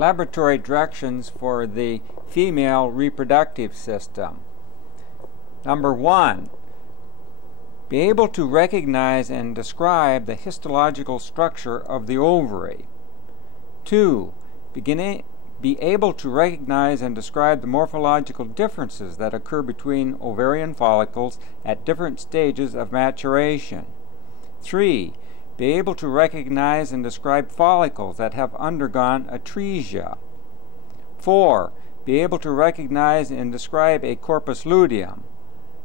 Laboratory directions for the female reproductive system. Number 1, be able to recognize and describe the histological structure of the ovary. 2, be able to recognize and describe the morphological differences that occur between ovarian follicles at different stages of maturation. 3, be able to recognize and describe follicles that have undergone atresia. 4, be able to recognize and describe a corpus luteum.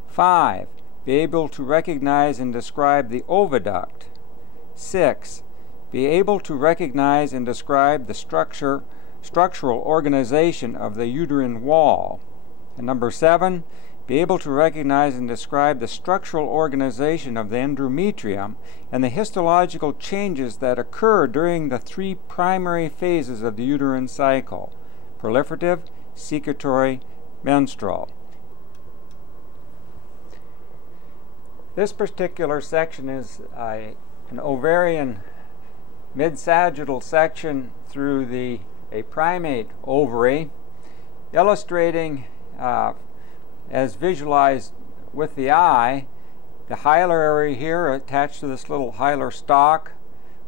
5, be able to recognize and describe the oviduct. 6, be able to recognize and describe the structural organization of the uterine wall. And number 7, be able to recognize and describe the structural organization of the endometrium and the histological changes that occur during the 3 primary phases of the uterine cycle: proliferative, secretory, menstrual. This particular section is an ovarian mid-sagittal section through a primate ovary, illustrating as visualized with the eye, the hilar area here attached to this little hilar stalk.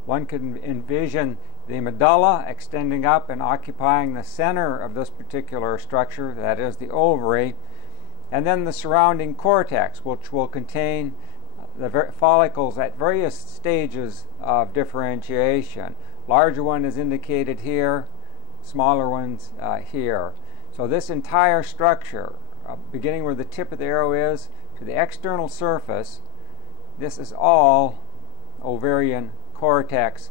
One can envision the medulla extending up and occupying the center of this particular structure, that is the ovary, and then the surrounding cortex, which will contain the follicles at various stages of differentiation. Larger one is indicated here, smaller ones here. So this entire structure, beginning where the tip of the arrow is to the external surface, this is all ovarian cortex.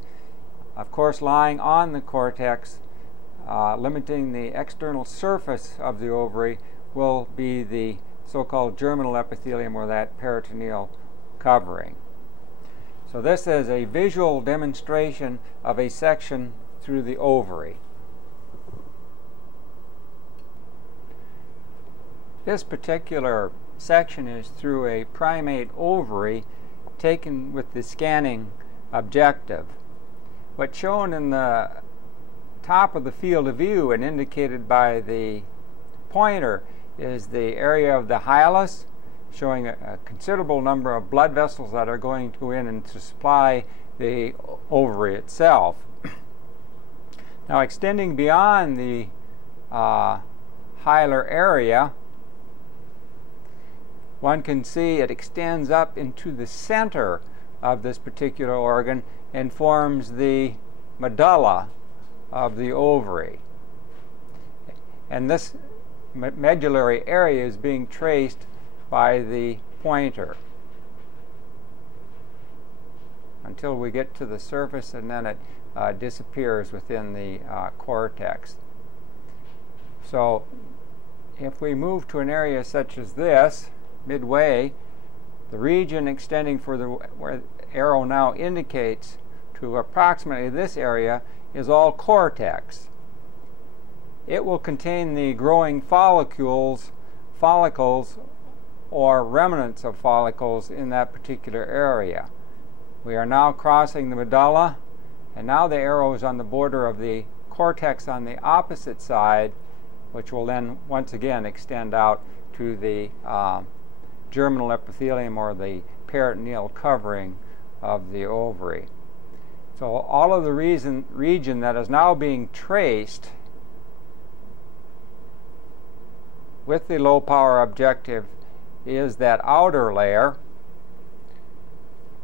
Of course, lying on the cortex, limiting the external surface of the ovary, will be the so-called germinal epithelium, or that peritoneal covering. So this is a visual demonstration of a section through the ovary. This particular section is through a primate ovary taken with the scanning objective. What's shown in the top of the field of view and indicated by the pointer is the area of the hilus, showing a considerable number of blood vessels that are going to go in and to supply the ovary itself. Now, extending beyond the hilar area, one can see it extends up into the center of this particular organ and forms the medulla of the ovary. And this medullary area is being traced by the pointer until we get to the surface, and then it disappears within the cortex. So if we move to an area such as this, midway, the region extending where the arrow now indicates to approximately this area is all cortex. It will contain the growing follicles, or remnants of follicles in that particular area. We are now crossing the medulla, and now the arrow is on the border of the cortex on the opposite side, which will then once again extend out to the germinal epithelium, or the peritoneal covering of the ovary. So all of the region that is now being traced with the low power objective is that outer layer,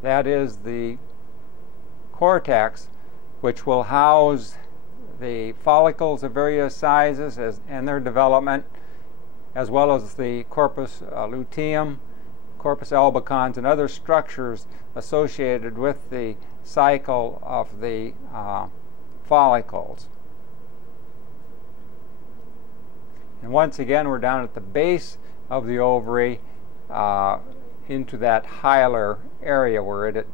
that is the cortex, which will house the follicles of various sizes and their development, as well as the corpus luteum, corpus albicans, and other structures associated with the cycle of the follicles. And once again, we're down at the base of the ovary into that hilar area where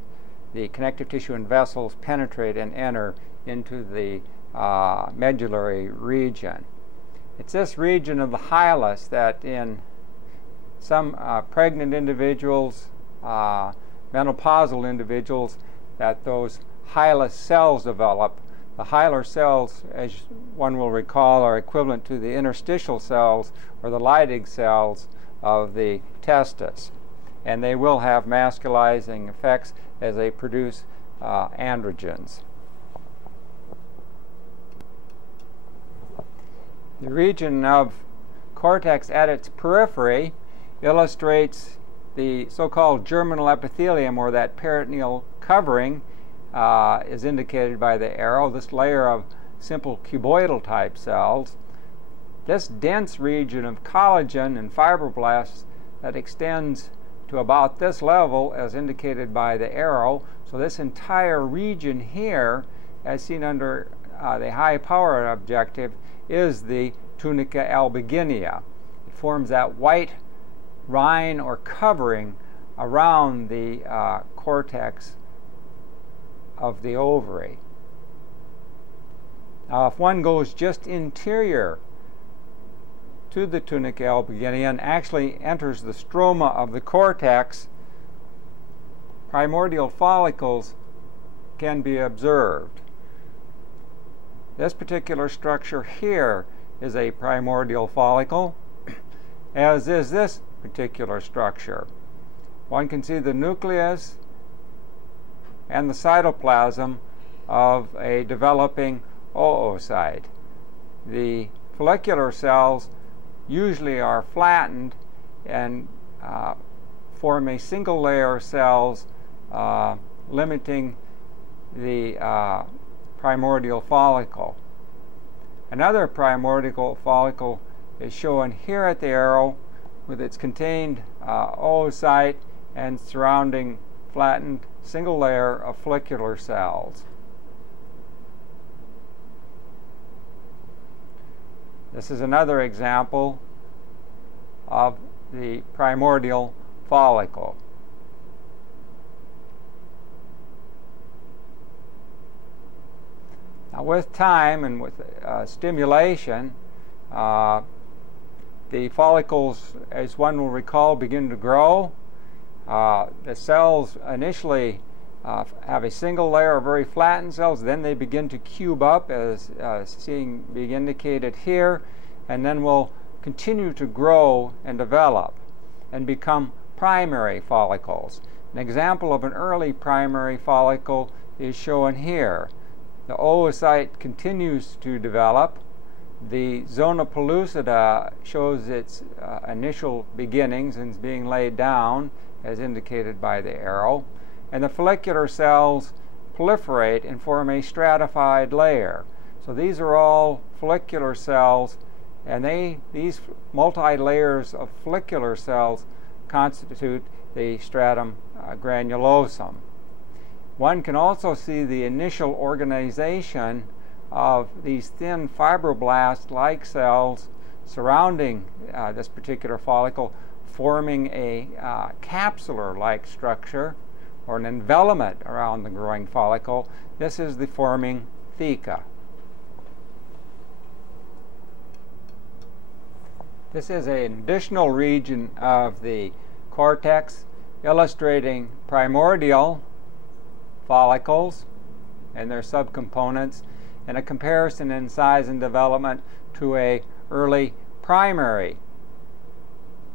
the connective tissue and vessels penetrate and enter into the medullary region. It's this region of the hilus that in some pregnant individuals, menopausal individuals, that those hilus cells develop The hilar cells, as one will recall, are equivalent to the interstitial cells or the Leydig cells of the testis. And they will have masculizing effects as they produce androgens. The region of cortex at its periphery illustrates the so-called germinal epithelium, or that peritoneal covering is indicated by the arrow, this layer of simple cuboidal type cells. This dense region of collagen and fibroblasts that extends to about this level, as indicated by the arrow. So this entire region here, as seen under the high power objective, is the tunica albuginea. It forms that white rind or covering around the cortex of the ovary. Now, if one goes just interior to the tunica albuginea and actually enters the stroma of the cortex, primordial follicles can be observed. This particular structure here is a primordial follicle, as is this particular structure. One can see the nucleus and the cytoplasm of a developing oocyte. The follicular cells usually are flattened and form a single layer of cells, limiting the primordial follicle. Another primordial follicle is shown here at the arrow, with its contained oocyte and surrounding flattened single layer of follicular cells. This is another example of the primordial follicle. Now, with time and with stimulation, the follicles, as one will recall, begin to grow. The cells initially have a single layer of very flattened cells, then they begin to cube up, as being indicated here, and then will continue to grow and develop and become primary follicles. An example of an early primary follicle is shown here. The oocyte continues to develop. The zona pellucida shows its initial beginnings and is being laid down, as indicated by the arrow. And the follicular cells proliferate and form a stratified layer. So these are all follicular cells, and these multi-layers of follicular cells constitute the stratum granulosum. One can also see the initial organization of these thin fibroblast-like cells surrounding this particular follicle, forming a capsular-like structure or an envelopment around the growing follicle. This is the forming theca. This is an additional region of the cortex illustrating primordial follicles and their subcomponents, and a comparison in size and development to a early primary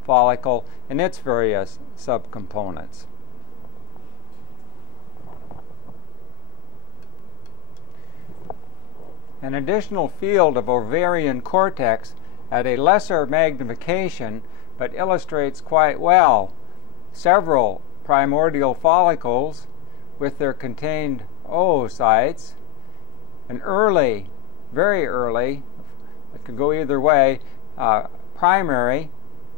follicle and its various subcomponents. An additional field of ovarian cortex at a lesser magnification, but illustrates quite well several primordial follicles with their contained oocytes, an early, very early, it could go either way, primary.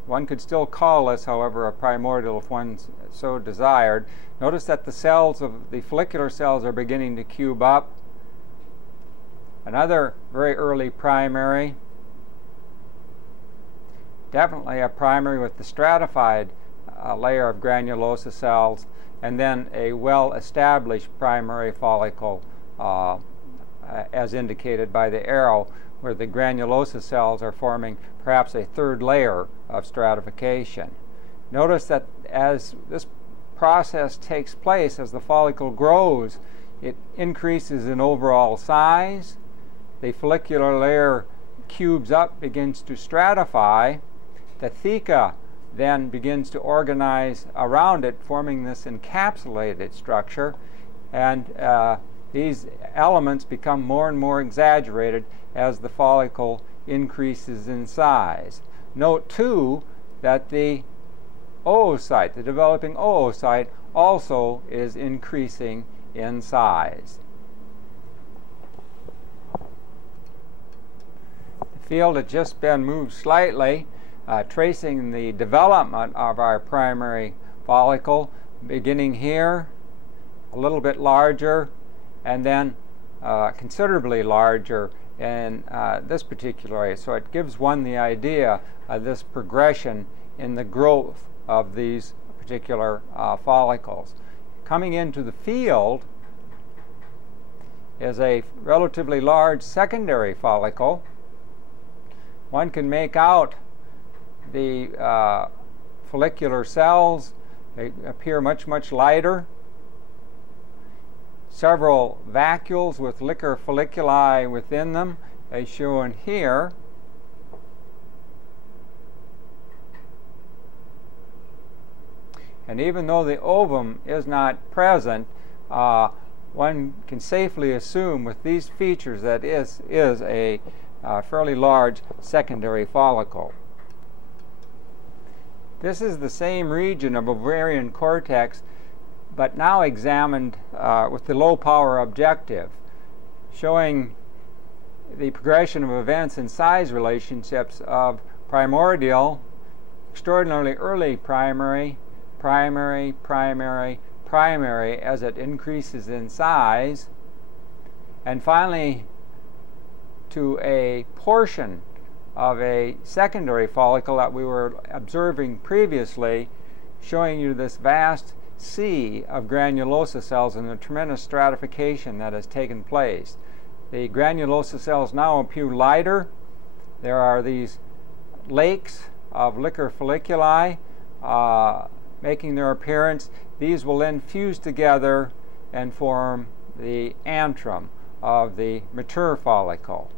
One could still call this, however, a primordial if one so desired. Notice that the cells of the follicular cells are beginning to cube up. Another very early primary, definitely a primary with the stratified layer of granulosa cells, and then a well-established primary follicle as indicated by the arrow, where the granulosa cells are forming perhaps a third layer of stratification. Notice that as this process takes place, as the follicle grows, it increases in overall size. The follicular layer cubes up, begins to stratify. The theca then begins to organize around it, forming this encapsulated structure, and these elements become more and more exaggerated as the follicle increases in size. Note too that the oocyte, the developing oocyte, also is increasing in size. The field has just been moved slightly, tracing the development of our primary follicle, beginning here, a little bit larger, and then considerably larger in this particular area. So it gives one the idea of this progression in the growth of these particular follicles. Coming into the field is a relatively large secondary follicle. One can make out the follicular cells. They appear much, much lighter. Several vacuoles with liquor folliculi within them, as shown here. And even though the ovum is not present, one can safely assume with these features that is a fairly large secondary follicle. This is the same region of ovarian cortex, but now examined with the low power objective, showing the progression of events and size relationships of primordial, extraordinarily early primary, primary, primary, primary as it increases in size, and finally to a portion of a secondary follicle that we were observing previously, showing you this vast sea of granulosa cells and the tremendous stratification that has taken place. The granulosa cells now appear lighter. There are these lakes of liquor folliculi making their appearance. These will then fuse together and form the antrum of the mature follicle.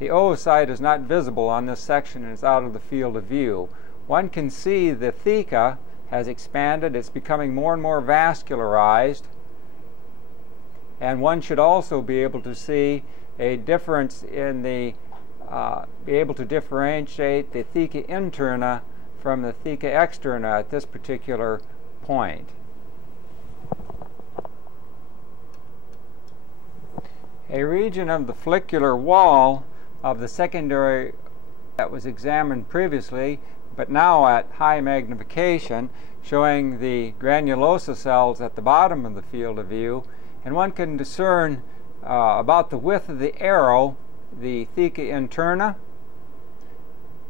The oocyte is not visible on this section and is out of the field of view. One can see the theca has expanded. It's becoming more and more vascularized. And one should also be able to see a difference in the, be able to differentiate the theca interna from the theca externa at this particular point. A region of the follicular wall of the secondary that was examined previously, but now at high magnification, showing the granulosa cells at the bottom of the field of view, and one can discern about the width of the arrow the theca interna.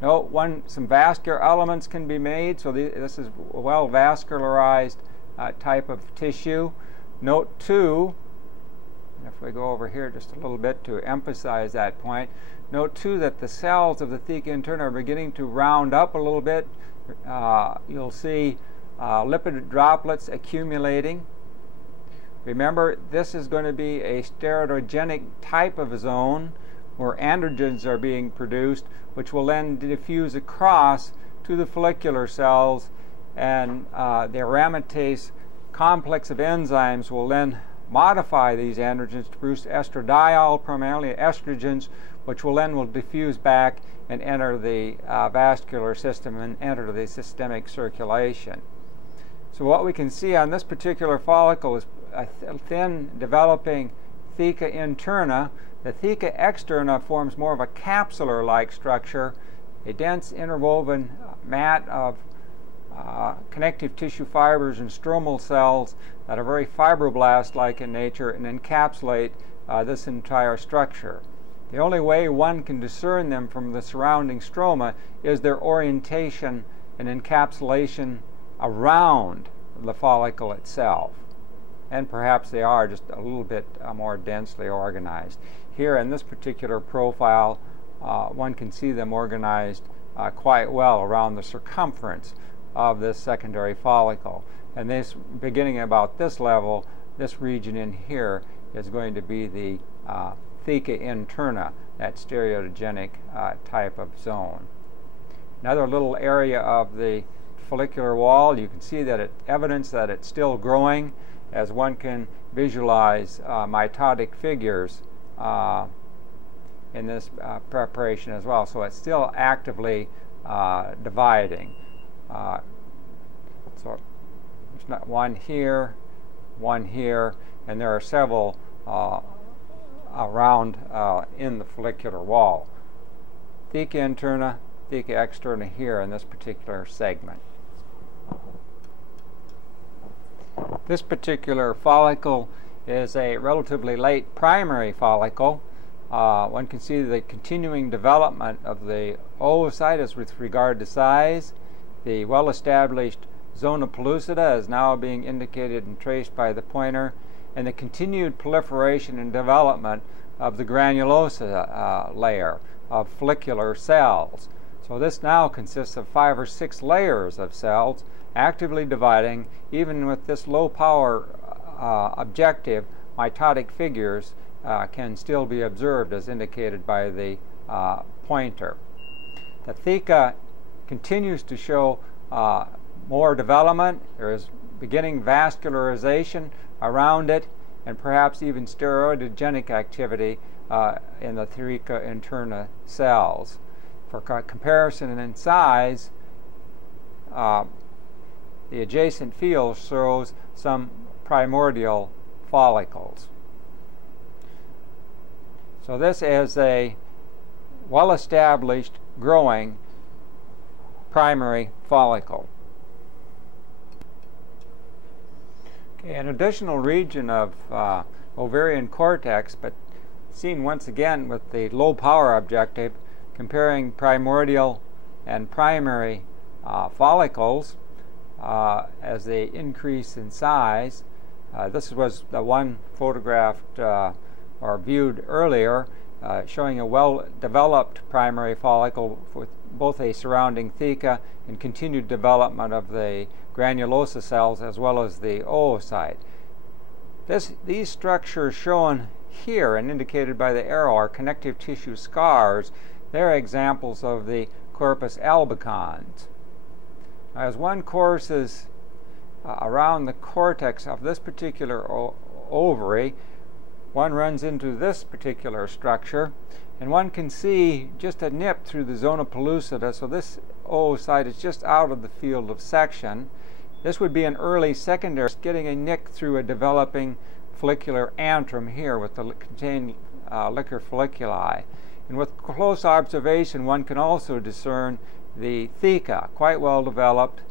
Note some vascular elements can be made, so this is a well vascularized type of tissue. Note too, if we go over here just a little bit to emphasize that point, note too that the cells of the theca interna are beginning to round up a little bit. You'll see lipid droplets accumulating. Remember, this is going to be a steroidogenic type of zone where androgens are being produced, which will then diffuse across to the follicular cells, and the aromatase complex of enzymes will then modify these androgens to produce estradiol, primarily estrogens, which will then diffuse back and enter the vascular system and enter the systemic circulation. So what we can see on this particular follicle is a thin developing theca interna. The theca externa forms more of a capsular-like structure, a dense interwoven mat of connective tissue fibers and stromal cells that are very fibroblast-like in nature and encapsulate this entire structure. The only way one can discern them from the surrounding stroma is their orientation and encapsulation around the follicle itself. And perhaps they are just a little bit more densely organized. Here in this particular profile, one can see them organized quite well around the circumference of this secondary follicle. And this, beginning about this level, this region in here is going to be the theca interna, that stereogenic type of zone. Another little area of the follicular wall, you can see that evidence that it's still growing, as one can visualize mitotic figures in this preparation as well. So it's still actively dividing. So there's not one here, and there are several around in the follicular wall. Theca interna, theca externa here in this particular segment. This particular follicle is a relatively late primary follicle. One can see the continuing development of the oocytes with regard to size. The well-established zona pellucida is now being indicated and traced by the pointer, and the continued proliferation and development of the granulosa layer of follicular cells. So this now consists of 5 or 6 layers of cells actively dividing. Even with this low power objective, mitotic figures can still be observed as indicated by the pointer. The theca continues to show more development. There is beginning vascularization around it, and perhaps even steroidogenic activity in the theca interna cells. For comparison in size, the adjacent field shows some primordial follicles. So this is a well-established, growing primary follicle. Okay, an additional region of ovarian cortex, but seen once again with the low power objective, comparing primordial and primary follicles as they increase in size. This was the one photographed or viewed earlier, showing a well-developed primary follicle with both a surrounding theca and continued development of the granulosa cells as well as the oocyte. These structures shown here and indicated by the arrow are connective tissue scars. They're examples of the corpus albicans. As one courses around the cortex of this particular ovary, one runs into this particular structure, and one can see just a nip through the zona pellucida. So this oocyte is just out of the field of section. This would be an early secondary, getting a nick through a developing follicular antrum here with the contained liquor folliculi. And with close observation, one can also discern the theca, quite well developed.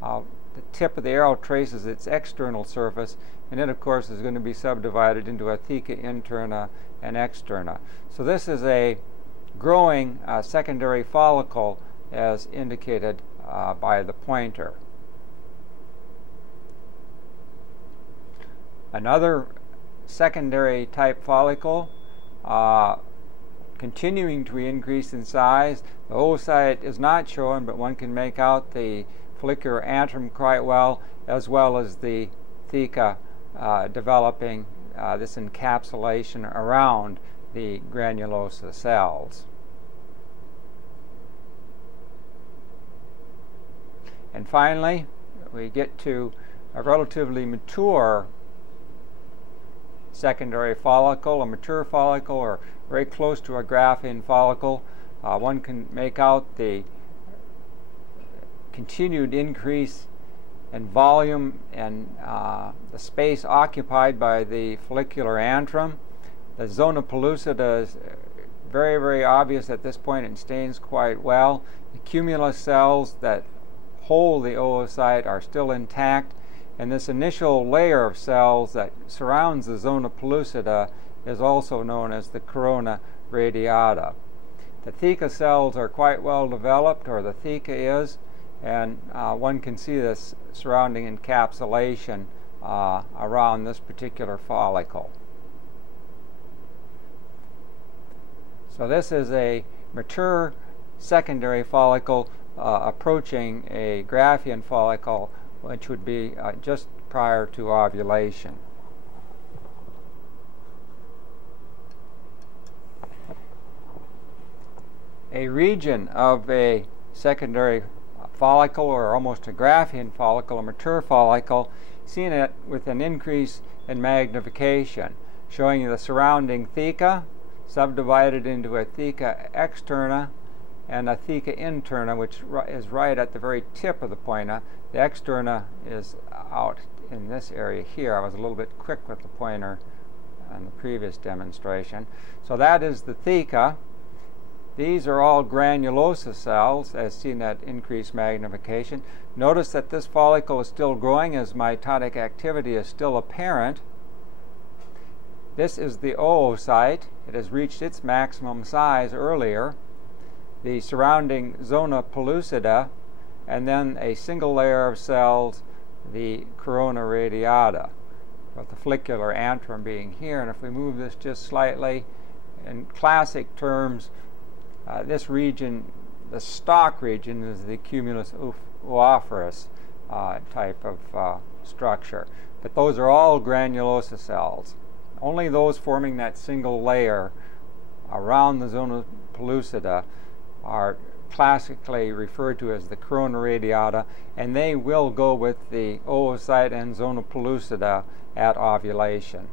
The tip of the arrow traces its external surface, and it, of course, is going to be subdivided into a theca interna and externa. So this is a growing secondary follicle as indicated by the pointer. Another secondary type follicle continuing to increase in size. The oocyte is not shown, but one can make out the follicular antrum quite well as the theca developing this encapsulation around the granulosa cells. And finally, we get to a relatively mature secondary follicle, a mature follicle, or very close to a graphene follicle. One can make out the continued increase in volume and the space occupied by the follicular antrum. The zona pellucida is very, very obvious at this point and stains quite well. The cumulus cells that hold the oocyte are still intact, and this initial layer of cells that surrounds the zona pellucida is also known as the corona radiata. The theca cells are quite well developed, or the theca is, and one can see this surrounding encapsulation around this particular follicle. So this is a mature secondary follicle approaching a graphene follicle, which would be just prior to ovulation. a region of a secondary follicle, or almost a Graafian follicle, a mature follicle, seeing it with an increase in magnification, showing you the surrounding theca subdivided into a theca externa and a theca interna, which is right at the very tip of the pointer. The externa is out in this area here. I was a little bit quick with the pointer on the previous demonstration. So that is the theca. These are all granulosa cells, as seen at increased magnification. Notice that this follicle is still growing as mitotic activity is still apparent. This is the oocyte. It has reached its maximum size earlier. The surrounding zona pellucida, and then a single layer of cells, the corona radiata, with the follicular antrum being here. And if we move this just slightly, in classic terms, this region, the stalk region, is the cumulus oophorus type of structure. But those are all granulosa cells. Only those forming that single layer around the zona pellucida are classically referred to as the corona radiata, and they will go with the oocyte and zona pellucida at ovulation.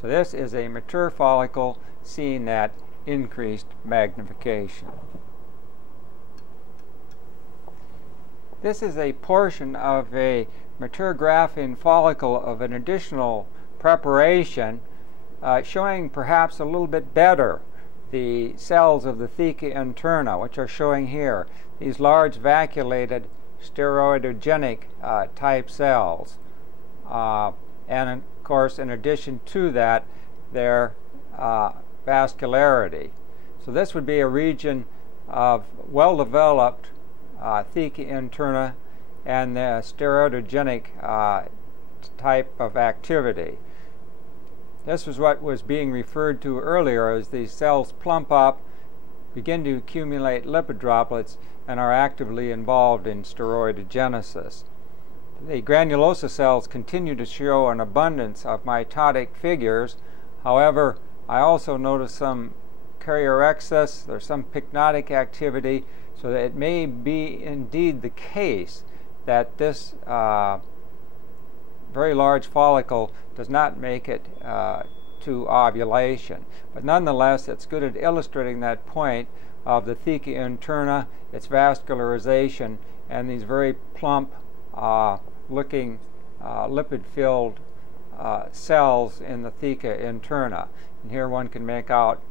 So this is a mature follicle seeing that increased magnification. This is a portion of a mature Graafian follicle of an additional preparation, showing perhaps a little bit better the cells of the theca interna, which are showing here. These large vacuolated steroidogenic type cells. And of course, in addition to that, their vascularity. So this would be a region of well-developed theca interna and the steroidogenic type of activity. This was what was being referred to earlier as these cells plump up, begin to accumulate lipid droplets, and are actively involved in steroidogenesis. The granulosa cells continue to show an abundance of mitotic figures. However, I also notice some karyarexis, there's some pycnotic activity, so that it may be indeed the case that this very large follicle does not make it to ovulation. But nonetheless, it's good at illustrating that point of the theca interna, its vascularization, and these very plump looking lipid-filled cells in the theca interna. And here one can make out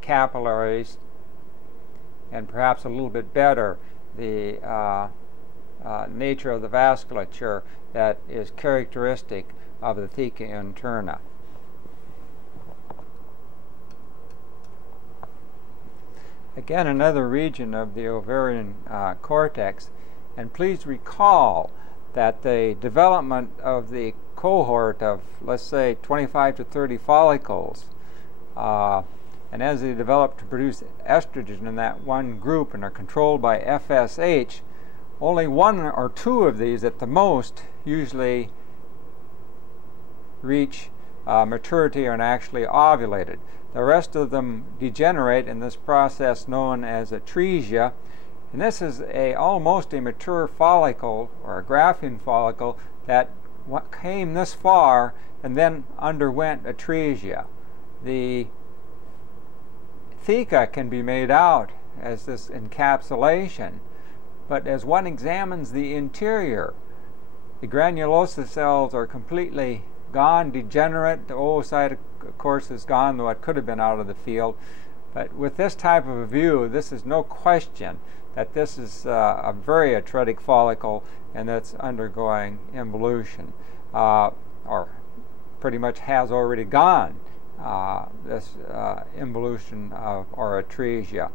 capillaries, and perhaps a little bit better the nature of the vasculature that is characteristic of the theca interna. Again, another region of the ovarian cortex, and please recall that the development of the cohort of, let's say, 25 to 30 follicles, and as they develop to produce estrogen in that one group and are controlled by FSH, only one or two of these at the most usually reach maturity and actually ovulated. The rest of them degenerate in this process known as atresia, and this is almost a mature follicle, or a Graafian follicle, that came this far and then underwent atresia. The theca can be made out as this encapsulation, but as one examines the interior, the granulosa cells are completely gone, degenerate. The oocyte, of course, is gone, though it could have been out of the field. But with this type of a view, this is no question that this is a very atretic follicle and that's undergoing involution, or pretty much has already gone this involution or atresia.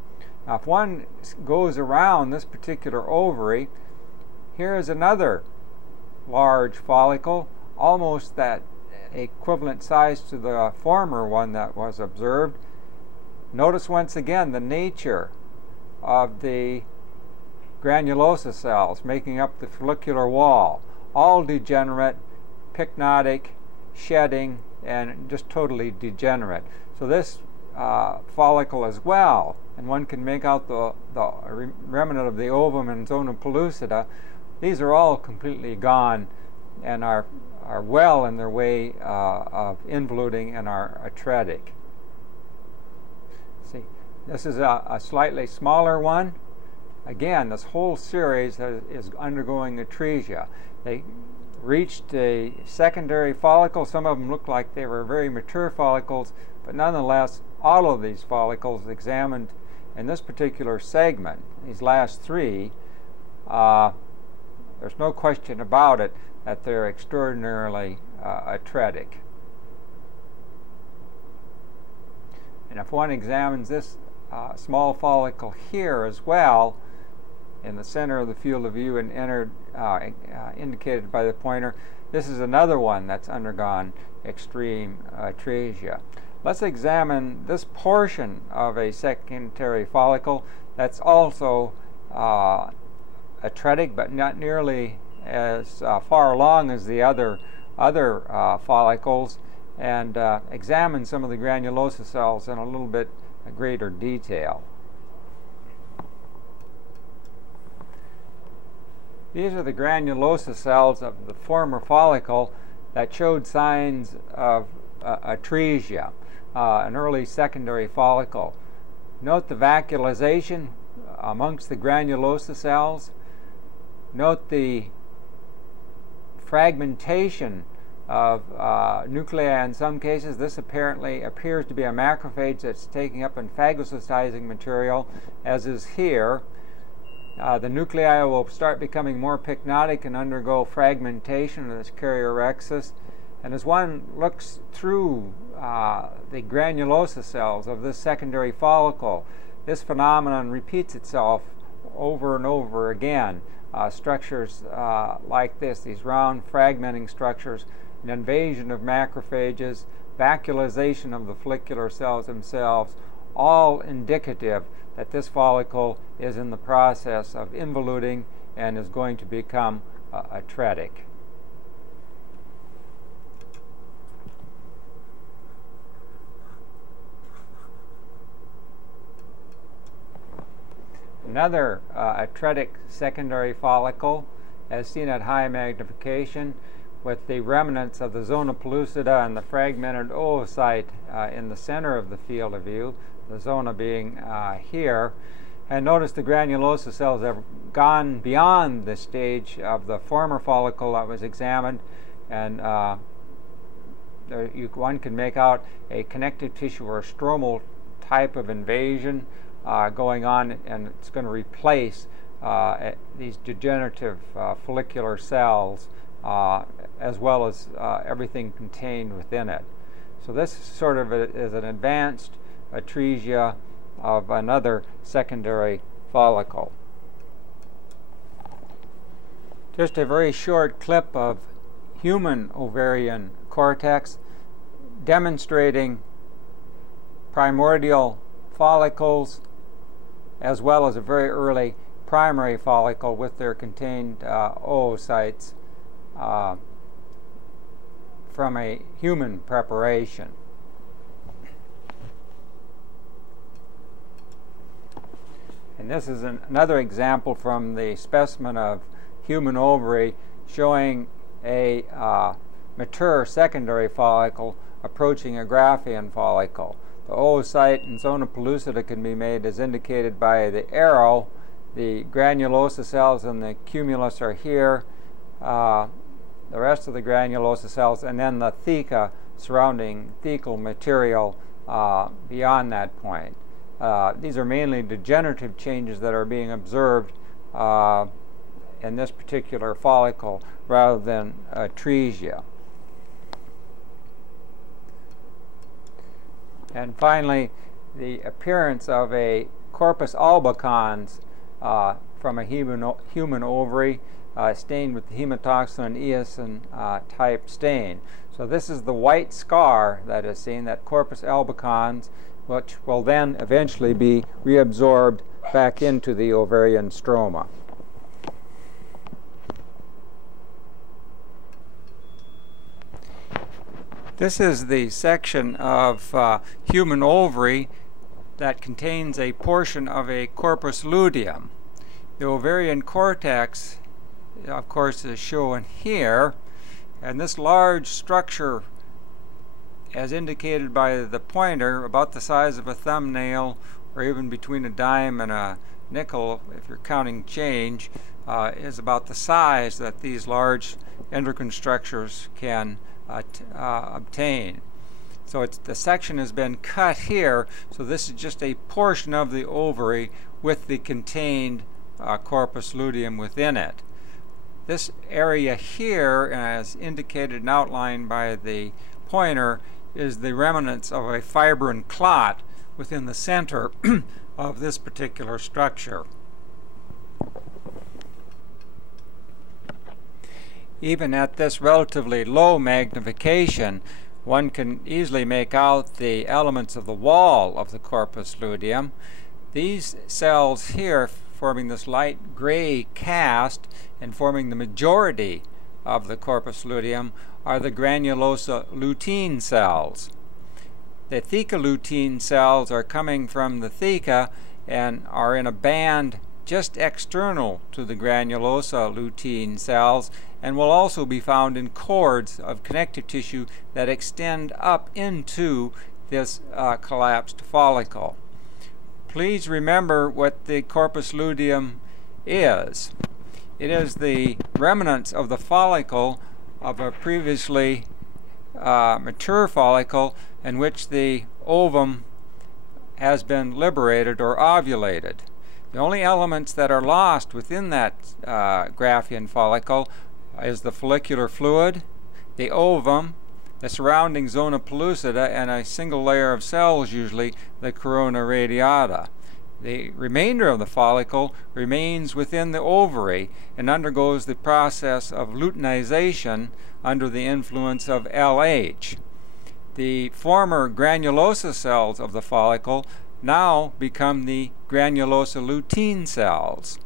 Now, if one goes around this particular ovary, here is another large follicle, almost that equivalent size to the former one that was observed. Notice once again the nature of the granulosa cells making up the follicular wall, all degenerate, pycnotic, shedding, and just totally degenerate. So this follicle as well, and one can make out the remnant of the ovum and zona pellucida. These are all completely gone and are well in their way of involuting and are atretic. See, this is a slightly smaller one. Again, this whole series is undergoing atresia. They reached a secondary follicle. Some of them look like they were very mature follicles, but nonetheless, all of these follicles examined in this particular segment, these last three, there's no question about it that they're extraordinarily atretic. And if one examines this small follicle here as well, in the center of the field of view and indicated by the pointer, this is another one that's undergone extreme atresia. Let's examine this portion of a secondary follicle that's also atretic, but not nearly as far along as the other follicles, and examine some of the granulosa cells in a little bit greater detail. These are the granulosa cells of the former follicle that showed signs of atresia, an early secondary follicle. Note the vacuolization amongst the granulosa cells. Note the fragmentation of nuclei in some cases. This apparently appears to be a macrophage that's taking up and phagocytizing material, as is here. The nuclei will start becoming more pycnotic and undergo fragmentation of this karyorhexis. And as one looks through the granulosa cells of this secondary follicle, this phenomenon repeats itself over and over again. Structures like this, these round fragmenting structures, an invasion of macrophages, vacuolization of the follicular cells themselves, all indicative that this follicle is in the process of involuting and is going to become atretic. Another atretic secondary follicle, as seen at high magnification, with the remnants of the zona pellucida and the fragmented oocyte in the center of the field of view, the zona being here. And notice the granulosa cells have gone beyond the stage of the former follicle that was examined, and one can make out a connective tissue or a stromal type of invasion going on, and it's going to replace these degenerative follicular cells as well as everything contained within it. So this sort of is an advanced atresia of another secondary follicle. Just a very short clip of human ovarian cortex demonstrating primordial follicles as well as a very early primary follicle with their contained oocytes from a human preparation. And this is another example from the specimen of human ovary showing a mature secondary follicle approaching a Graafian follicle. The oocyte and zona pellucida can be made as indicated by the arrow. The granulosa cells and the cumulus are here, the rest of the granulosa cells, and then the theca surrounding thecal material beyond that point. These are mainly degenerative changes that are being observed in this particular follicle rather than atresia. And finally, the appearance of a corpus albicans from a human ovary stained with the hematoxin and eosin type stain. So this is the white scar that is seen, that corpus albicans, which will then eventually be reabsorbed back into the ovarian stroma. This is the section of human ovary that contains a portion of a corpus luteum. The ovarian cortex, of course, is shown here, and this large structure, as indicated by the pointer, about the size of a thumbnail or even between a dime and a nickel if you're counting change, is about the size that these large endocrine structures can obtain. So the section has been cut here, so this is just a portion of the ovary with the contained corpus luteum within it. This area here, as indicated and outlined by the pointer, is the remnants of a fibrin clot within the center of this particular structure. Even at this relatively low magnification, one can easily make out the elements of the wall of the corpus luteum. These cells here, forming this light gray cast and forming the majority of the corpus luteum, are the granulosa lutein cells. The theca lutein cells are coming from the theca and are in a band just external to the granulosa lutein cells, and will also be found in cords of connective tissue that extend up into this collapsed follicle. Please remember what the corpus luteum is. It is the remnants of the follicle of a previously mature follicle in which the ovum has been liberated or ovulated. The only elements that are lost within that Graafian follicle is the follicular fluid, the ovum, the surrounding zona pellucida, and a single layer of cells, usually the corona radiata. The remainder of the follicle remains within the ovary and undergoes the process of luteinization under the influence of LH. The former granulosa cells of the follicle now become the granulosa lutein cells.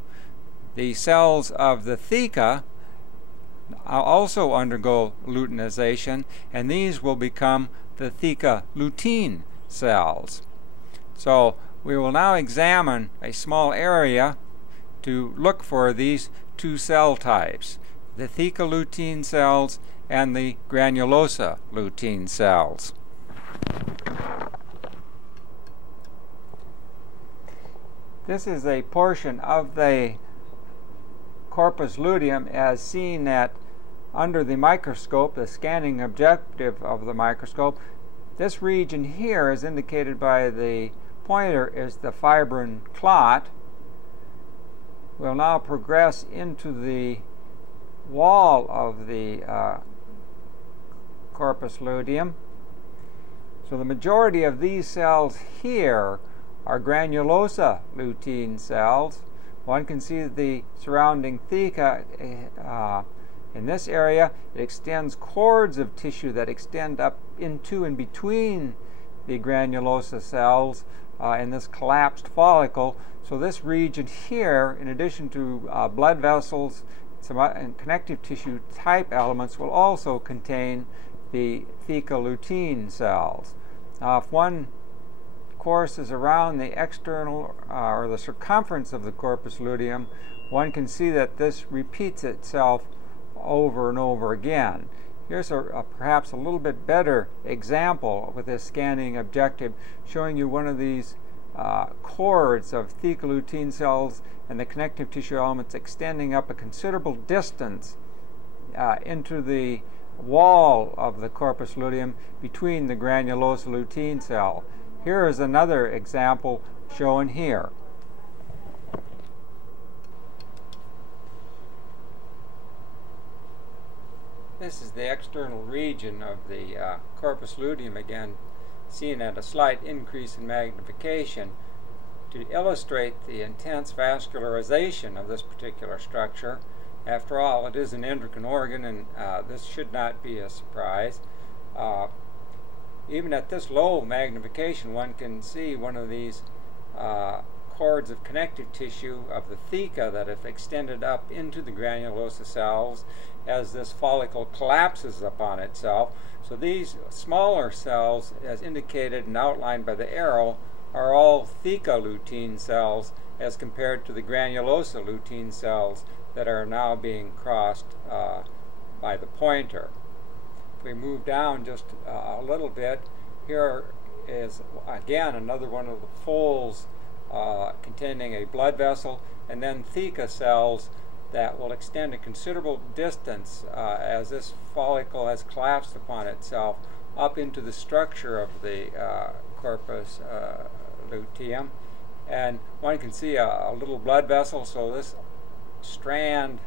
The cells of the theca also undergo luteinization, and these will become the theca lutein cells. So we will now examine a small area to look for these two cell types, the theca lutein cells and the granulosa lutein cells. This is a portion of the corpus luteum as seen under the microscope, the scanning objective of the microscope. This region here, is indicated by the pointer, is the fibrin clot. We'll now progress into the wall of the corpus luteum. So the majority of these cells here are granulosa lutein cells. One can see the surrounding theca in this area. It extends cords of tissue that extend up into and between the granulosa cells in this collapsed follicle. So this region here, in addition to blood vessels and connective tissue type elements, will also contain the theca lutein cells. Now, if one courses around the external or the circumference of the corpus luteum, one can see that this repeats itself over and over again. Here's perhaps a little bit better example with this scanning objective, showing you one of these cords of theca lutein cells and the connective tissue elements extending up a considerable distance into the wall of the corpus luteum between the granulosa lutein cell. Here is another example shown here. This is the external region of the corpus luteum, again seen at a slight increase in magnification, to illustrate the intense vascularization of this particular structure. After all, it is an endocrine organ, and this should not be a surprise. Even at this low magnification, one can see one of these cords of connective tissue of the theca that have extended up into the granulosa cells as this follicle collapses upon itself. So these smaller cells, as indicated and outlined by the arrow, are all theca lutein cells as compared to the granulosa lutein cells that are now being crossed by the pointer. If we move down just a little bit, here is again another one of the folds containing a blood vessel, and then theca cells that will extend a considerable distance as this follicle has collapsed upon itself up into the structure of the corpus luteum. And one can see a little blood vessel, so this strand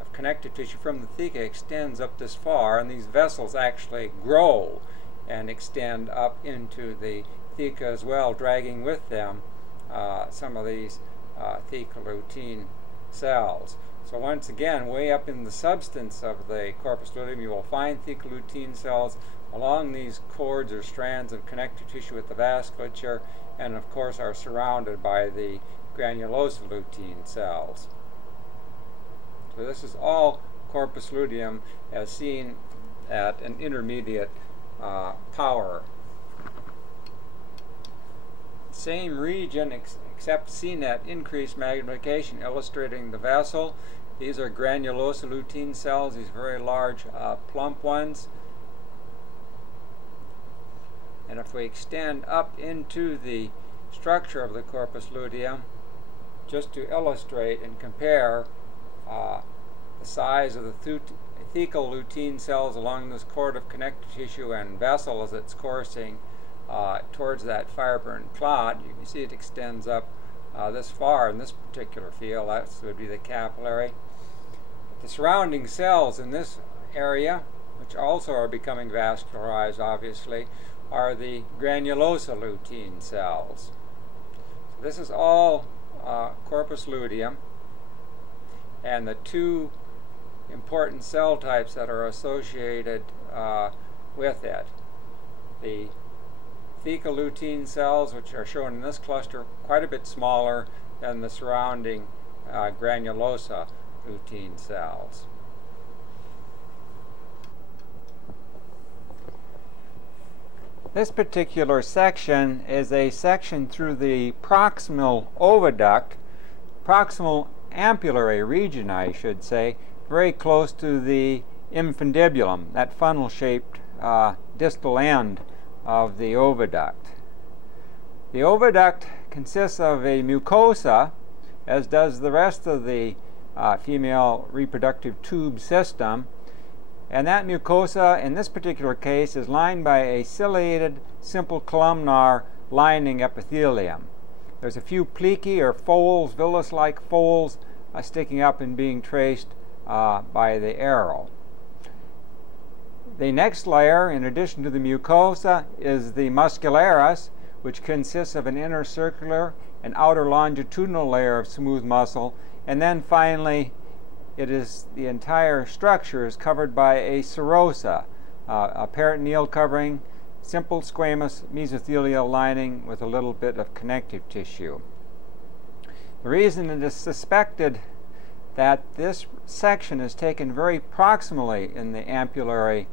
of connective tissue from the theca extends up this far, and these vessels actually grow and extend up into the theca as well, dragging with them some of these theca lutein cells. So once again, way up in the substance of the corpus luteum, you will find theca lutein cells along these cords or strands of connective tissue with the vasculature, and of course are surrounded by the granulosa lutein cells. So this is all corpus luteum as seen at an intermediate power. Same region except seen at increased magnification, illustrating the vessel. These are granulosa lutein cells, these very large plump ones. And if we extend up into the structure of the corpus luteum, just to illustrate and compare the size of the thecal lutein cells along this cord of connective tissue and vessel as it's coursing towards that fiber-burnt clot, you can see it extends up this far in this particular field. That would be the capillary. The surrounding cells in this area, which also are becoming vascularized obviously, are the granulosa lutein cells. So this is all corpus luteum, and the two important cell types that are associated with it. The theca lutein cells, which are shown in this cluster, quite a bit smaller than the surrounding granulosa lutein cells. This particular section is a section through the proximal oviduct, proximal ampullary region, I should say, very close to the infundibulum, that funnel-shaped distal end of the oviduct. The oviduct consists of a mucosa, as does the rest of the female reproductive tube system, and that mucosa in this particular case is lined by a ciliated simple columnar lining epithelium. There's a few plici or folds, villus-like folds sticking up and being traced by the arrow. The next layer, in addition to the mucosa, is the muscularis, which consists of an inner circular and outer longitudinal layer of smooth muscle, and then finally the entire structure is covered by a serosa, a peritoneal covering, simple squamous mesothelial lining with a little bit of connective tissue. The reason it is suspected that this section is taken very proximally in the ampullary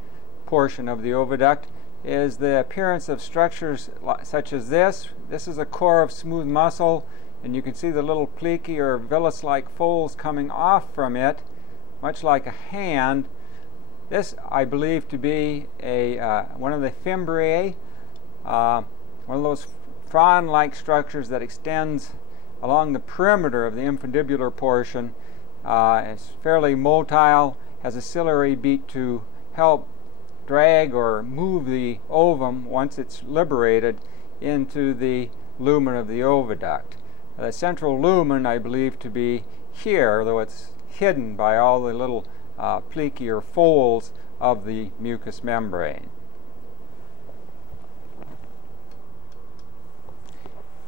portion of the oviduct is the appearance of structures such as this. This is a core of smooth muscle, and you can see the little plici or villus-like folds coming off from it, much like a hand. This I believe to be one of the fimbriae, one of those frond-like structures that extends along the perimeter of the infundibular portion. It's fairly motile, has a ciliary beat to help drag or move the ovum once it's liberated into the lumen of the oviduct. The central lumen I believe to be here, though it's hidden by all the little plici or folds of the mucous membrane.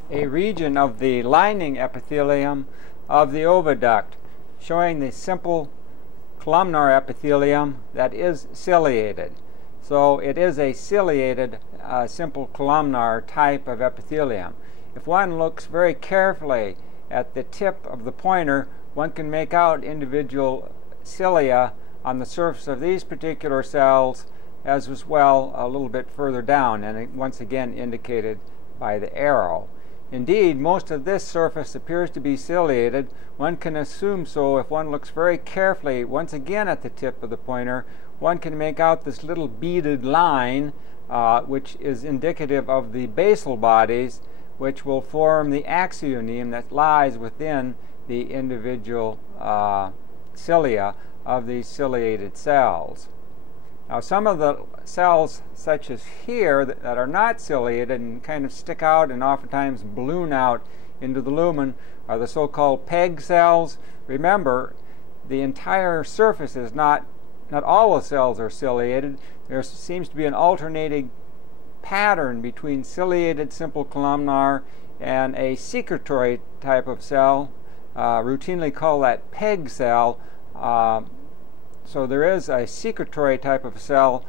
A region of the lining epithelium of the oviduct, showing the simple columnar epithelium that is ciliated. So it is a ciliated simple columnar type of epithelium. If one looks very carefully at the tip of the pointer, one can make out individual cilia on the surface of these particular cells as well a little bit further down, and once again indicated by the arrow. Indeed, most of this surface appears to be ciliated. One can assume so if one looks very carefully once again at the tip of the pointer. One can make out this little beaded line which is indicative of the basal bodies, which will form the axioneum that lies within the individual cilia of these ciliated cells. Now, some of the cells, such as here, that are not ciliated and kind of stick out and oftentimes balloon out into the lumen, are the so-called PEG cells. Remember, the entire surface is not all the cells are ciliated. There seems to be an alternating pattern between ciliated simple columnar and a secretory type of cell, routinely called that PEG cell. So there is a secretory type of cell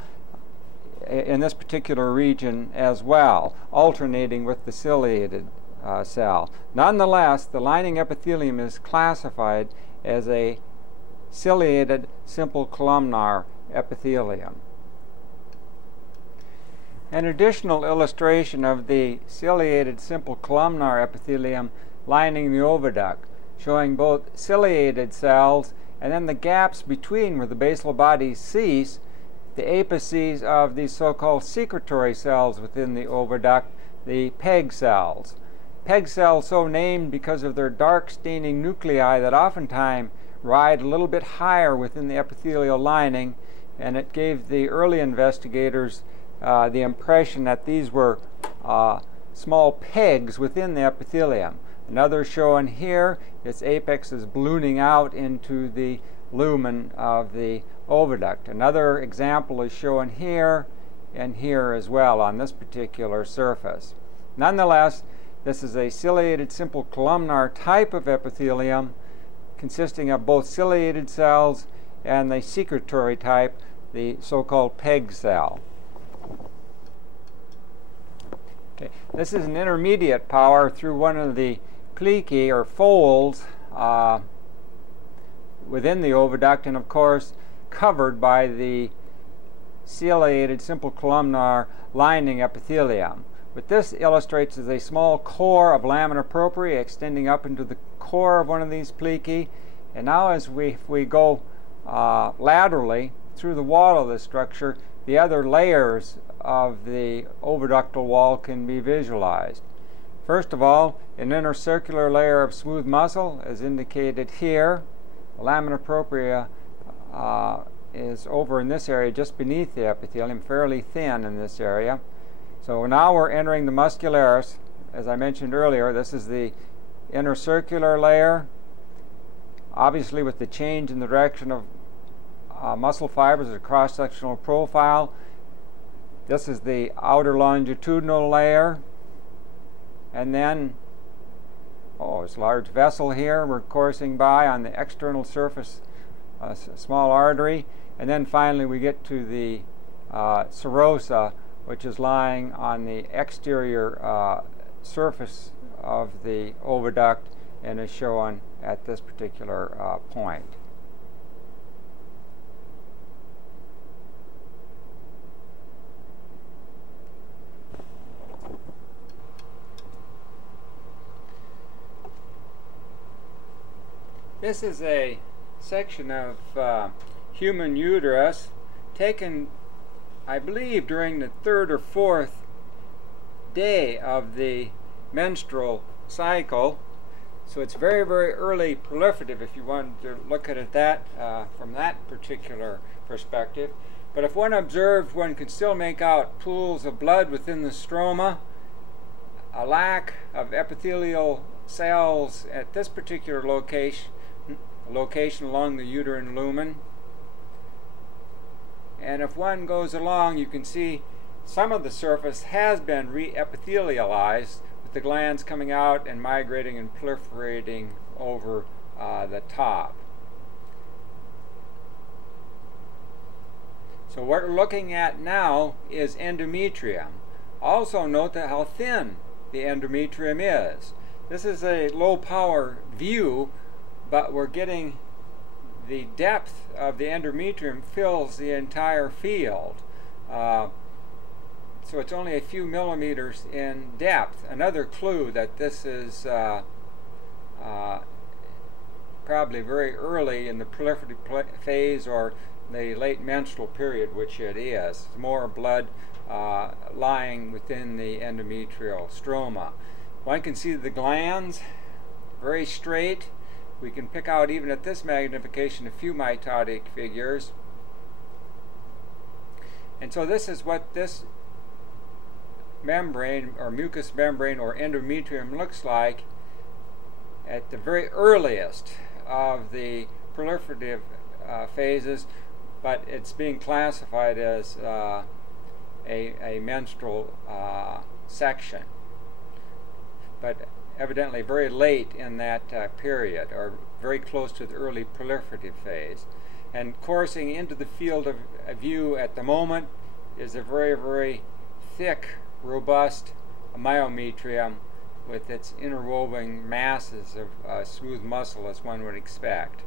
in this particular region as well, alternating with the ciliated cell. Nonetheless, the lining epithelium is classified as a ciliated simple columnar epithelium. An additional illustration of the ciliated simple columnar epithelium lining the oviduct, showing both ciliated cells and then the gaps between where the basal bodies cease, the apices of these so-called secretory cells within the oviduct, the PEG cells. PEG cells so named because of their dark staining nuclei that oftentimes ride a little bit higher within the epithelial lining, and it gave the early investigators the impression that these were small pegs within the epithelium. Another shown here, its apex is ballooning out into the lumen of the oviduct. Another example is shown here and here as well on this particular surface. Nonetheless, this is a ciliated simple columnar type of epithelium consisting of both ciliated cells and the secretory type, the so-called PEG cell. Okay. This is an intermediate power through one of the plici or folds within the oviduct, and of course covered by the ciliated simple columnar lining epithelium. What this illustrates is a small core of lamina propria extending up into the core of one of these plici, and now as we go laterally through the wall of this structure, the other layers of the oviductal wall can be visualized. First of all, an intercircular layer of smooth muscle is indicated here. The lamina propria is over in this area just beneath the epithelium, fairly thin in this area. So now we're entering the muscularis. As I mentioned earlier, this is the intercircular layer. Obviously, with the change in the direction of muscle fibers, a cross-sectional profile. This is the outer longitudinal layer. And then, this large vessel here we're coursing by on the external surface, a small artery. And then finally we get to the serosa, which is lying on the exterior surface of the oviduct and is shown at this particular point. This is a section of human uterus taken, I believe, during the 3rd or 4th day of the menstrual cycle. So it's very, very early proliferative if you want to look at it from that particular perspective. But if one observed, one can still make out pools of blood within the stroma, a lack of epithelial cells at this particular location along the uterine lumen. And if one goes along, you can see some of the surface has been re-epithelialized, with the glands coming out and migrating and proliferating over the top. So what we're looking at now is endometrium. Also note that how thin the endometrium is. This is a low power view, but we're getting the depth of the endometrium fills the entire field. So it's only a few millimeters in depth. Another clue that this is probably very early in the proliferative phase or the late menstrual period, which it is. More blood lying within the endometrial stroma. One can see the glands very straight. We can pick out, even at this magnification, a few mitotic figures. And so this is what this membrane or mucous membrane or endometrium looks like at the very earliest of the proliferative phases, but it's being classified as a menstrual section, but evidently very late in that period, or very close to the early proliferative phase. And coursing into the field of view at the moment is a very, very thick, robust myometrium with its interwoven masses of smooth muscle, as one would expect.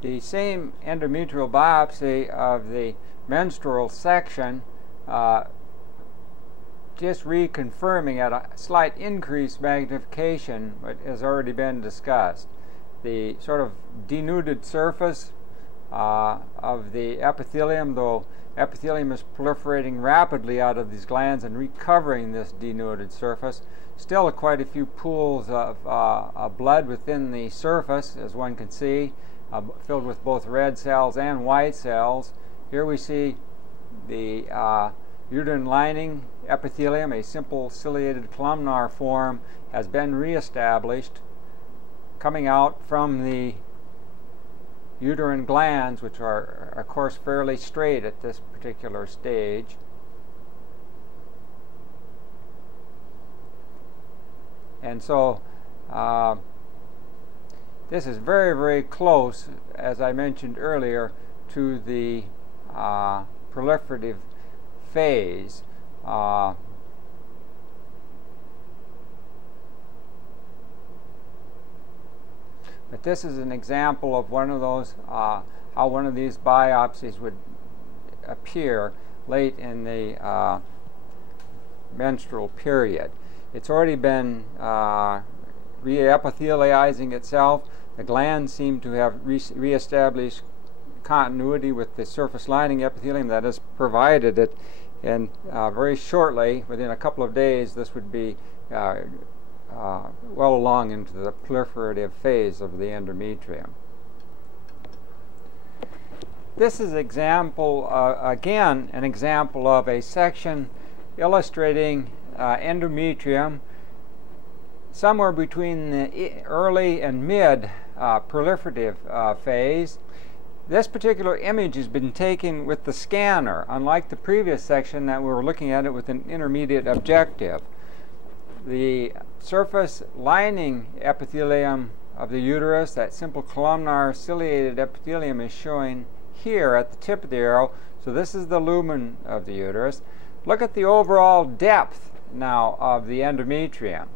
The same endometrial biopsy of the menstrual section, just reconfirming at a slight increased magnification what has already been discussed. The sort of denuded surface of the epithelium, though epithelium is proliferating rapidly out of these glands and recovering this denuded surface. Still quite a few pools of blood within the surface, as one can see, filled with both red cells and white cells. Here we see the uterine lining epithelium, a simple ciliated columnar form, has been reestablished, coming out from the uterine glands, which are, of course, fairly straight at this particular stage. And so this is very, very close, as I mentioned earlier, to the proliferative phase. But this is an example of one of those, how one of these biopsies would appear late in the menstrual period. It's already been re-epithelializing itself. The glands seem to have re-established continuity with the surface lining epithelium that has provided it, and very shortly, within a couple of days, this would be well along into the proliferative phase of the endometrium. This is again an example of a section illustrating endometrium somewhere between the early and mid proliferative phase. This particular image has been taken with the scanner, unlike the previous section that we were looking at it with an intermediate objective. The surface lining epithelium of the uterus, that simple columnar ciliated epithelium, is showing here at the tip of the arrow. So this is the lumen of the uterus. Look at the overall depth now of the endometrium.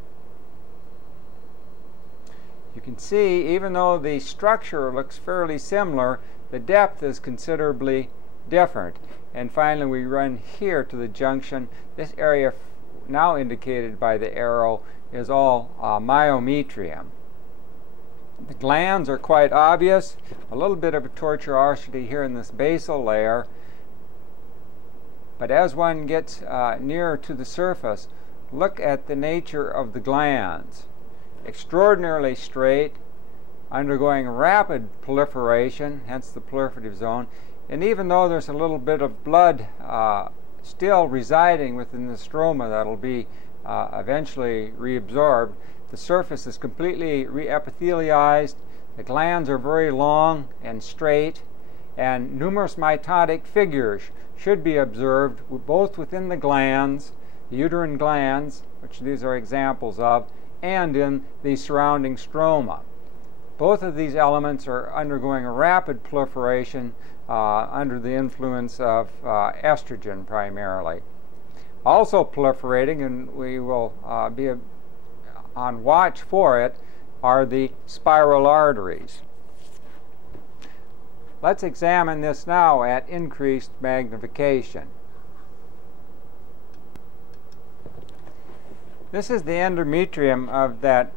You can see, even though the structure looks fairly similar, the depth is considerably different. And finally, we run here to the junction. This area, now indicated by the arrow, is all myometrium. The glands are quite obvious. A little bit of a tortuosity here in this basal layer. But as one gets nearer to the surface, look at the nature of the glands. Extraordinarily straight, undergoing rapid proliferation, hence the proliferative zone. And even though there's a little bit of blood still residing within the stroma that'll be eventually reabsorbed, the surface is completely re-epithelialized. The glands are very long and straight, and numerous mitotic figures should be observed both within the glands, the uterine glands, which these are examples of, and in the surrounding stroma. Both of these elements are undergoing a rapid proliferation under the influence of estrogen primarily. Also proliferating, and we will be on watch for it are the spiral arteries. Let's examine this now at increased magnification. This is the endometrium of that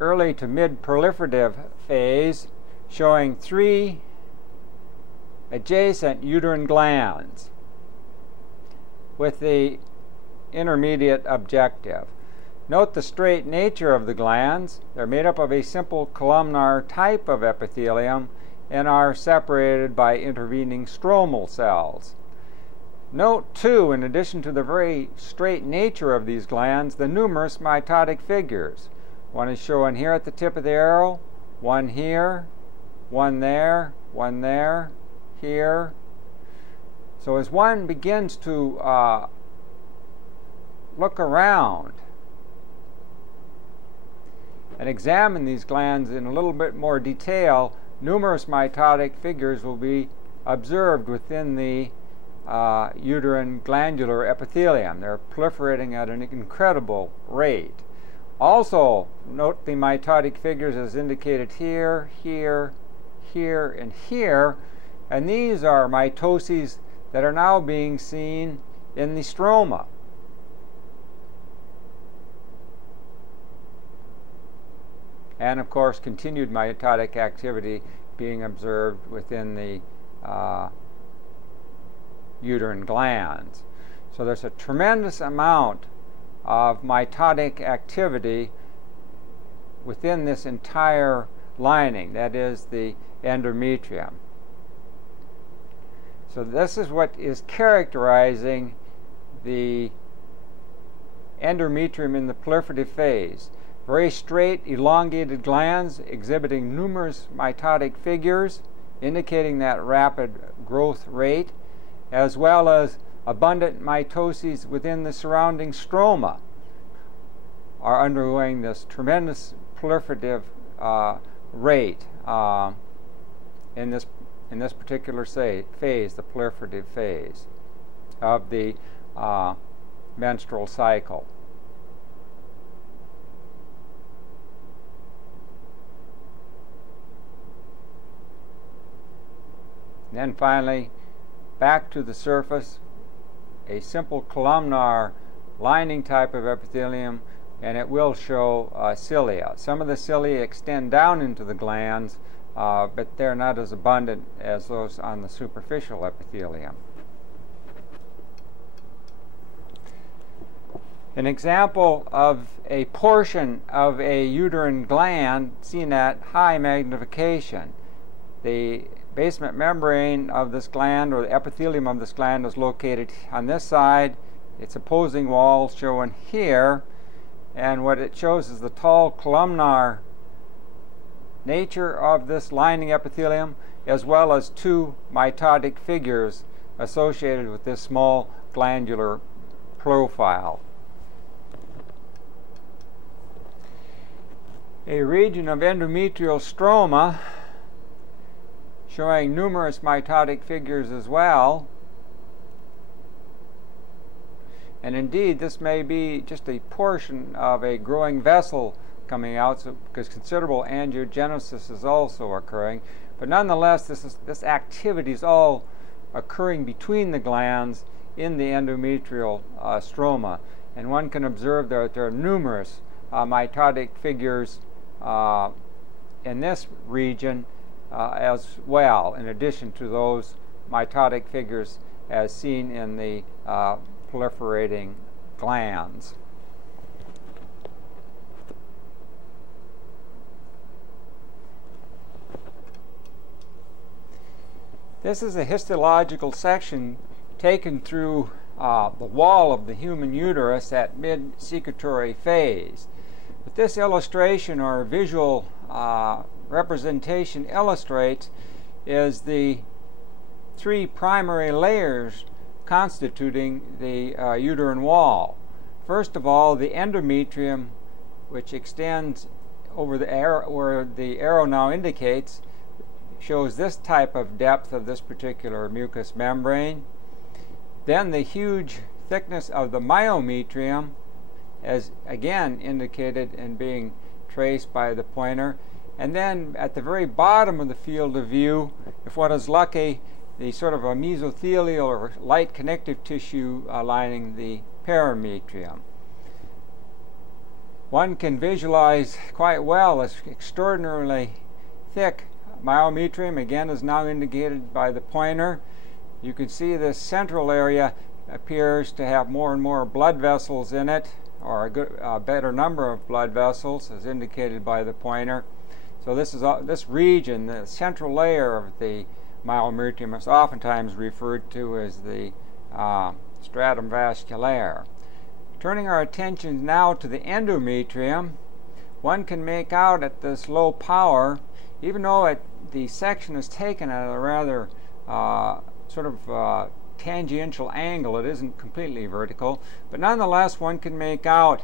early to mid-proliferative phase, showing 3 adjacent uterine glands with the intermediate objective. Note the straight nature of the glands. They're made up of a simple columnar type of epithelium and are separated by intervening stromal cells. Note, too, in addition to the very straight nature of these glands, the numerous mitotic figures. One is shown here at the tip of the arrow, one here, one there, here. So as one begins to look around and examine these glands in a little bit more detail, numerous mitotic figures will be observed within the uterine glandular epithelium. They're proliferating at an incredible rate. Also, note the mitotic figures as indicated here, here, here, and here. And these are mitoses that are now being seen in the stroma. And of course, continued mitotic activity being observed within the uterine glands. So there's a tremendous amount of mitotic activity within this entire lining, that is the endometrium. So this is what is characterizing the endometrium in the proliferative phase. Very straight, elongated glands exhibiting numerous mitotic figures, indicating that rapid growth rate, as well as abundant mitoses within the surrounding stroma are undergoing this tremendous proliferative rate in this particular phase, the proliferative phase of the menstrual cycle. And then finally, back to the surface, a simple columnar lining type of epithelium, and it will show cilia. Some of the cilia extend down into the glands, but they're not as abundant as those on the superficial epithelium. An example of a portion of a uterine gland seen at high magnification. The basement membrane of this gland, or the epithelium of this gland, is located on this side. Its opposing wall shown here, and what it shows is the tall columnar nature of this lining epithelium, as well as 2 mitotic figures associated with this small glandular profile. A region of endometrial stroma showing numerous mitotic figures as well. And indeed, this may be just a portion of a growing vessel coming out, because considerable angiogenesis is also occurring. But nonetheless, this activity is all occurring between the glands in the endometrial stroma. And one can observe that there are numerous mitotic figures in this region as well, in addition to those mitotic figures as seen in the proliferating glands. This is a histological section taken through the wall of the human uterus at mid-secretory phase. What this illustration or visual representation illustrates is the 3 primary layers constituting the uterine wall. First of all, the endometrium, which extends over the arrow, where the arrow now indicates, shows this type of depth of this particular mucous membrane. Then the huge thickness of the myometrium, as again indicated and being traced by the pointer. And then at the very bottom of the field of view, if one is lucky, the sort of a mesothelial or light connective tissue lining the parametrium. One can visualize quite well this extraordinarily thick myometrium, again is now indicated by the pointer. You can see this central area appears to have more and more blood vessels in it, or a better number of blood vessels as indicated by the pointer. So this region, the central layer of the myometrium, is oftentimes referred to as the stratum vasculaire. Turning our attention now to the endometrium, one can make out at this low power, even though the section is taken at a rather sort of tangential angle, it isn't completely vertical, but nonetheless one can make out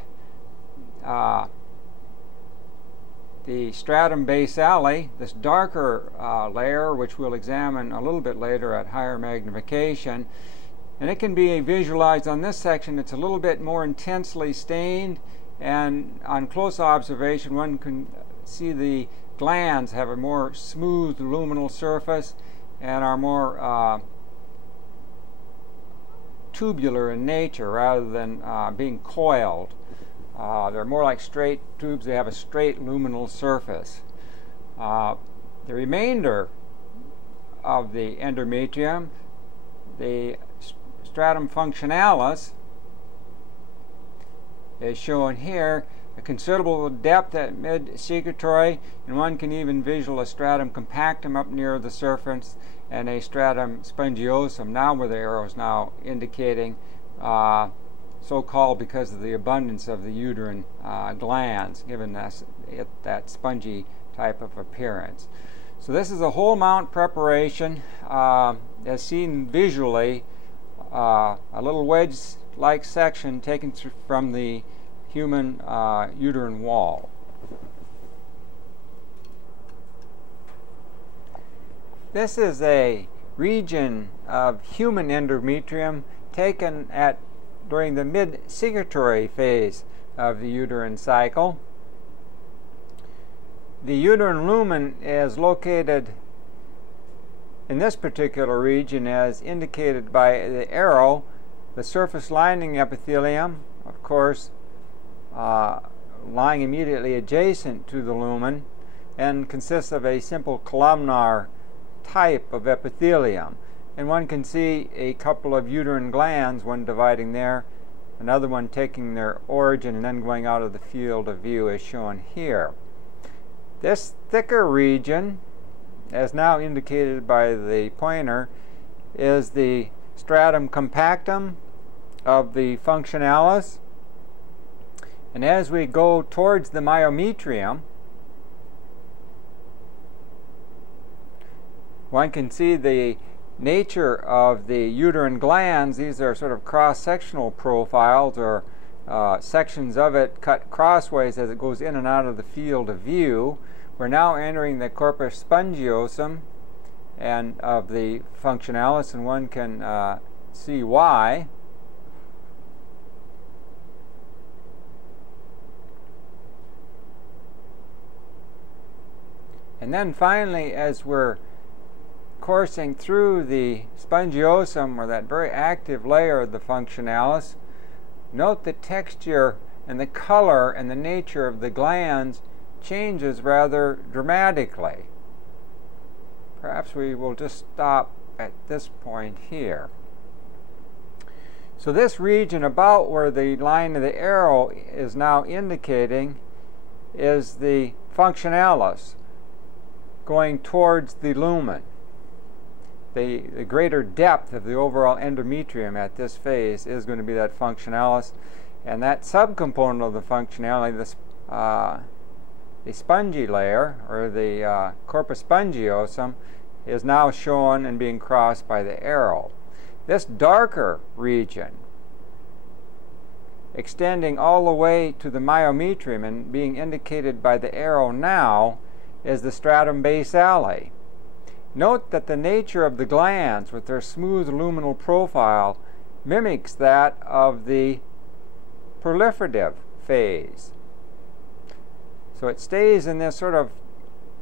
the stratum basale, this darker layer, which we'll examine a little bit later at higher magnification. And it can be visualized on this section. It's a little bit more intensely stained, and on close observation one can see the glands have a more smooth luminal surface and are more tubular in nature rather than being coiled. They're more like straight tubes. They have a straight luminal surface. The remainder of the endometrium, the stratum functionalis, is shown here, a considerable depth at mid-secretory, and one can even visualize a stratum compactum up near the surface and a stratum spongiosum, now where the arrow is now indicating, so called because of the abundance of the uterine glands, given that spongy type of appearance. So this is a whole mount preparation, as seen visually, a little wedge-like section taken from the human uterine wall. This is a region of human endometrium taken during the mid-secretory phase of the uterine cycle. The uterine lumen is located in this particular region as indicated by the arrow. The surface lining epithelium, of course, lying immediately adjacent to the lumen, and consists of a simple columnar type of epithelium. And one can see a couple of uterine glands, one dividing there, another one taking their origin and then going out of the field of view as shown here. This thicker region, as now indicated by the pointer, is the stratum compactum of the functionalis. And as we go towards the myometrium, one can see the nature of the uterine glands. These are sort of cross-sectional profiles, or sections of it cut crossways as it goes in and out of the field of view. We're now entering the corpus spongiosum and of the functionalis, and one can see why. And then finally, as we're coursing through the spongiosum, or that very active layer of the functionalis, note the texture and the color and the nature of the glands changes rather dramatically. Perhaps we will just stop at this point here. So this region about where the line of the arrow is now indicating is the functionalis going towards the lumen. The greater depth of the overall endometrium at this phase is going to be that functionalis, and that subcomponent of the functionality, the spongy layer, or the corpus spongiosum, is now shown and being crossed by the arrow. This darker region, extending all the way to the myometrium and being indicated by the arrow now, is the stratum basale. Note that the nature of the glands, with their smooth luminal profile, mimics that of the proliferative phase. So it stays in this sort of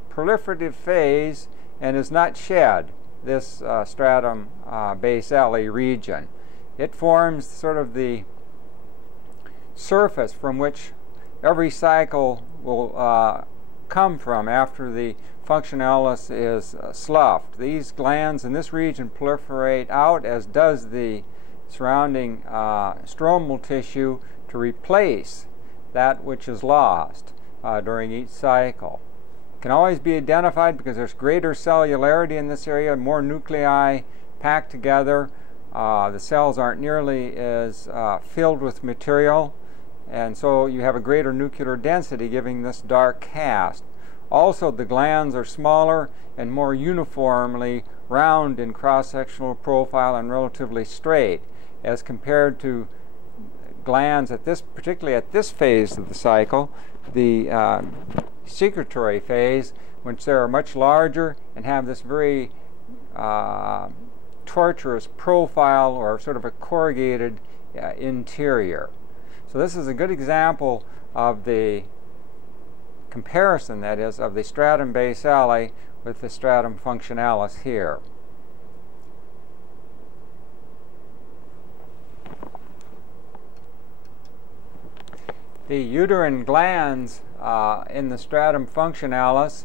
proliferative phase and is not shed, this stratum basale region. It forms sort of the surface from which every cycle will come from after the functionalis is sloughed. These glands in this region proliferate out, as does the surrounding stromal tissue, to replace that which is lost during each cycle. It can always be identified because there's greater cellularity in this area, more nuclei packed together. The cells aren't nearly as filled with material, and so you have a greater nuclear density, giving this dark cast. Also, the glands are smaller and more uniformly round in cross-sectional profile and relatively straight, as compared to glands at this, particularly at this phase of the cycle, the secretory phase, which they are much larger and have this very tortuous profile, or sort of a corrugated interior. So this is a good example of the comparison, that is, of the stratum basale with the stratum functionalis here. The uterine glands in the stratum functionalis,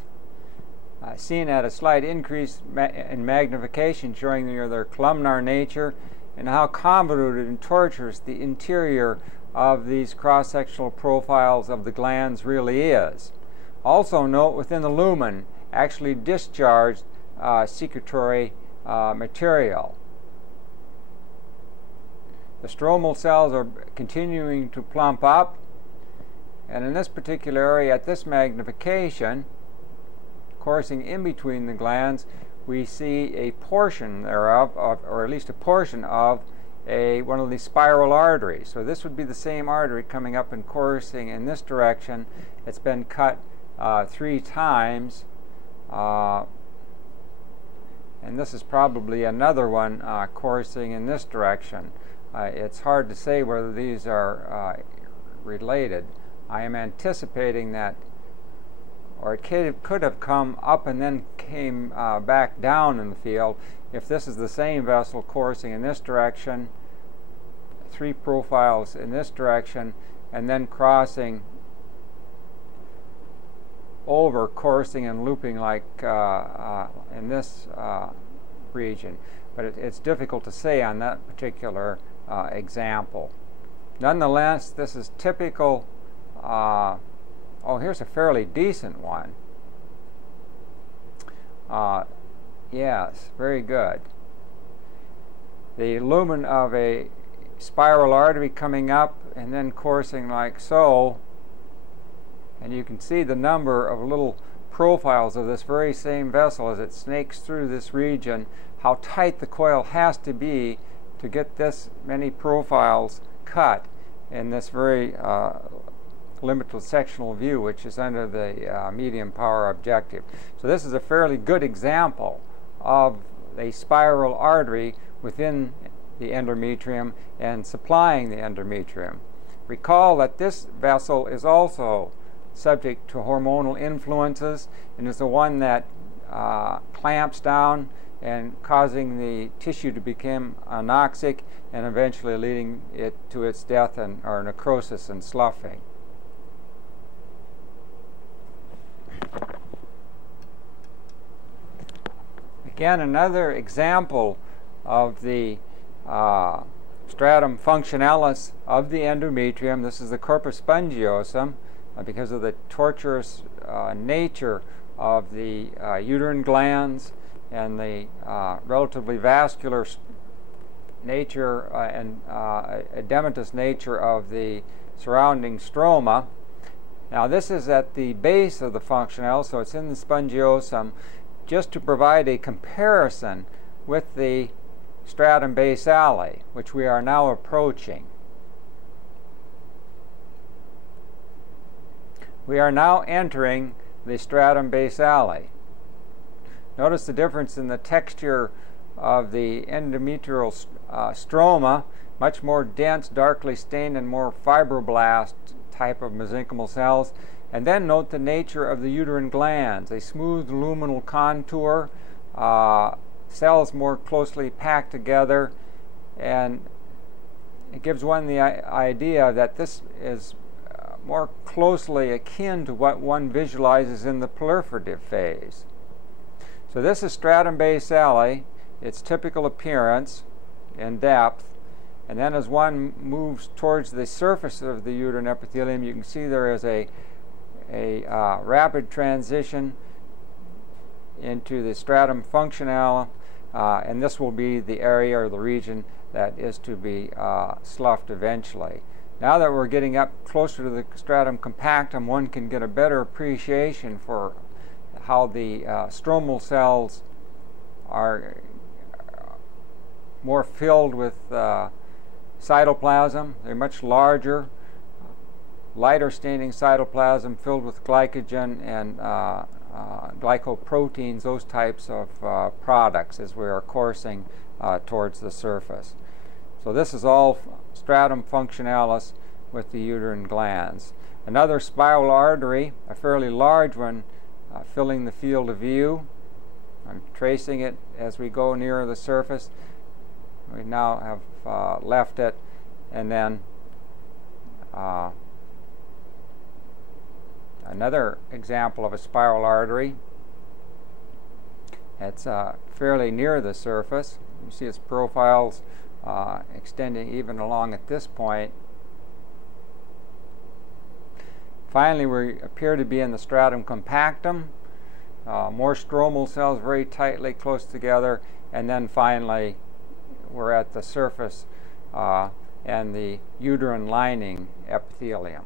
seen at a slight increase in magnification, showing their columnar nature and how convoluted and tortuous the interior of these cross-sectional profiles of the glands really is. Also note, within the lumen, actually discharged secretory material. The stromal cells are continuing to plump up, and in this particular area, at this magnification, coursing in between the glands, we see a portion thereof, or at least a portion of one of these spiral arteries. So this would be the same artery coming up and coursing in this direction. It's been cut 3 times, and this is probably another one coursing in this direction. It's hard to say whether these are related. I am anticipating that, or it could have come up and then came back down in the field. If this is the same vessel coursing in this direction, 3 profiles in this direction, and then crossing over, coursing and looping like in this region. But it's difficult to say on that particular example. Nonetheless, this is typical. Oh, here's a fairly decent one. Yes, very good. The lumen of a spiral artery coming up and then coursing like so. And you can see the number of little profiles of this very same vessel as it snakes through this region, how tight the coil has to be to get this many profiles cut in this very limited sectional view, which is under the medium power objective. So this is a fairly good example of a spiral artery within the endometrium and supplying the endometrium. Recall that this vessel is also subject to hormonal influences and is the one that clamps down and causing the tissue to become anoxic and eventually leading it to its death or necrosis and sloughing. Again, another example of the stratum functionalis of the endometrium. This is the corpus spongiosum, because of the tortuous nature of the uterine glands and the relatively vascular nature and edematous nature of the surrounding stroma. Now this is at the base of the functionalis, so it's in the spongiosum, just to provide a comparison with the stratum basale, which we are now approaching. We are now entering the stratum basale. Notice the difference in the texture of the endometrial stroma, much more dense, darkly stained, and more fibroblast type of mesenchymal cells. And then note the nature of the uterine glands. A smooth luminal contour, cells more closely packed together, and it gives one the idea that this is more closely akin to what one visualizes in the proliferative phase. So this is stratum basale, its typical appearance and depth. And then as one moves towards the surface of the uterine epithelium, you can see there is a rapid transition into the stratum functionale, and this will be the area or the region that is to be sloughed eventually. Now that we're getting up closer to the stratum compactum, one can get a better appreciation for how the stromal cells are more filled with cytoplasm. They're much larger, lighter staining cytoplasm filled with glycogen and glycoproteins, those types of products as we are coursing towards the surface. So this is all stratum functionalis with the uterine glands. Another spiral artery, a fairly large one, filling the field of view. I'm tracing it as we go nearer the surface. We now have left it, and then another example of a spiral artery. It's fairly near the surface. You see its profiles extending even along at this point. Finally, we appear to be in the stratum compactum. More stromal cells very tightly close together, and then finally we're at the surface and the uterine lining epithelium.